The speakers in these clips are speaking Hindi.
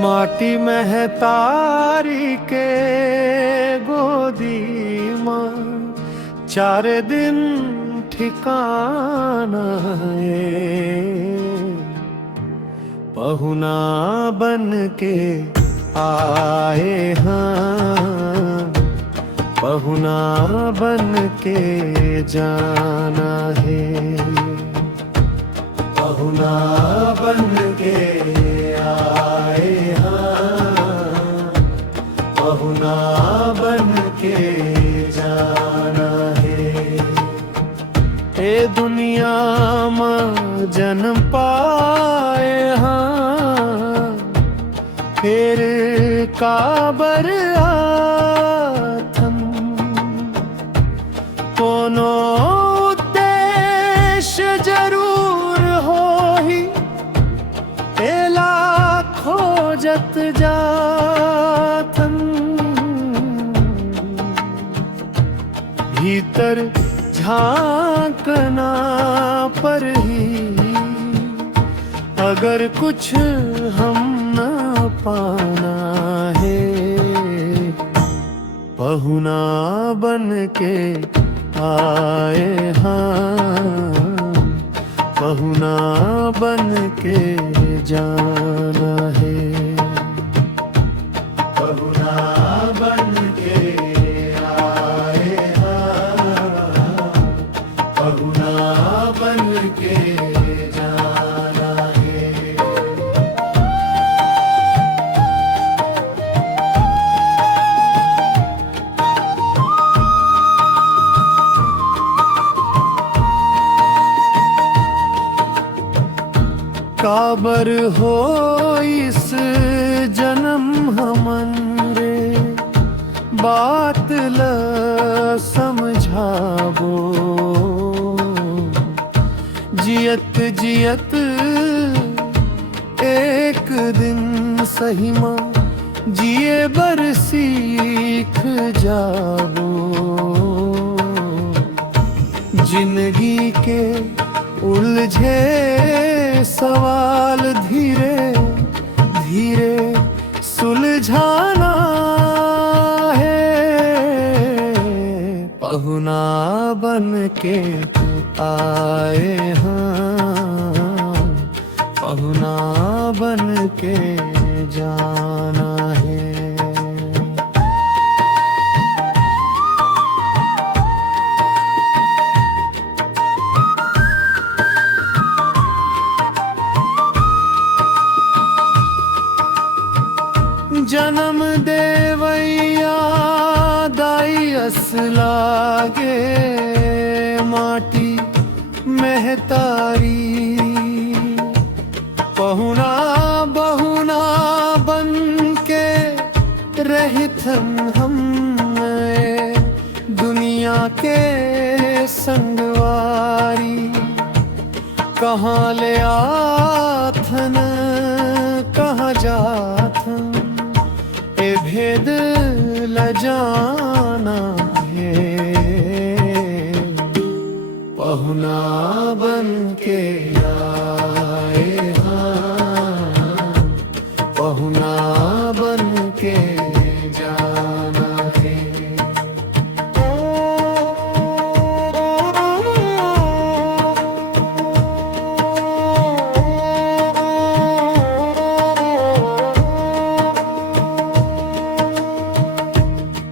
माटी महतारी के गोदी माँ 4 दिन ठिकाना है। पहुना बन के आए हाँ, पहुना बन के जाना है। पहुना बन के आए हाँ, पहुना बन के जाना है। ए दुनिया में जन्म पाए हाँ, फिर काबर आथन कोनो उद्देश्य जरूर हो ही एला खोजत जाथन। भीतर झांकना पर ही अगर कुछ हम न पाना है। पहुना बन के आए हाँ, पहुना बन के जाना है। पहुना बन के आए हाँ, पहुना बन के जाना है। काबर हो इस जन्म हमन रे बात ल समझाबो। जियत जियत एक दिन सही माँ जिए बर सीख जाबो। जिंदगी के उलझे सवाल धीरे धीरे सुलझाना है। पहुना बन के आए हाँ, पहुना बन के जाना है। जन्म देवैया दाई अस लागे माटी महतारी। पहुना बहुना बन के रहथन हम दुनिया के संगवारी। कहाँ ले आथन कहाँ जाथन ए भेद ल जाना है। पहुना बन के आए हाँ, पहुना बन के जाना है।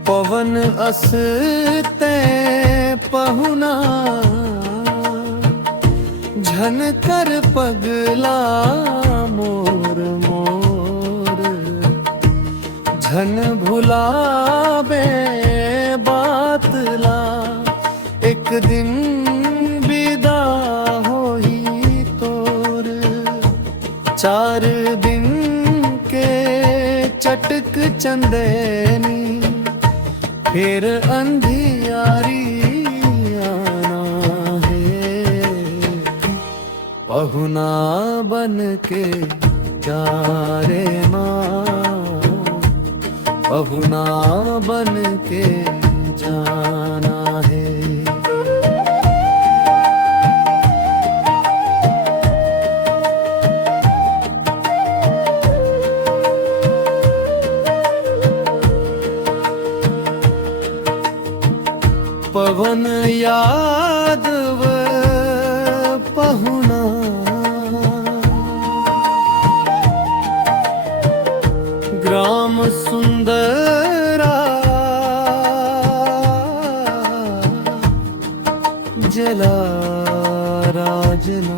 पवन असते पहुना झनकर पगला मोर मोर। झन भुलाबे बातला एक दिन विदा होई तोर। 4 दिन के चटक चंदेनी फिर अंधियारी आना है। पहुना बन के जारे माँ, पहुना बन के जाना है। पाहुणा ग्राम सुंदरा जला राजनंदगाम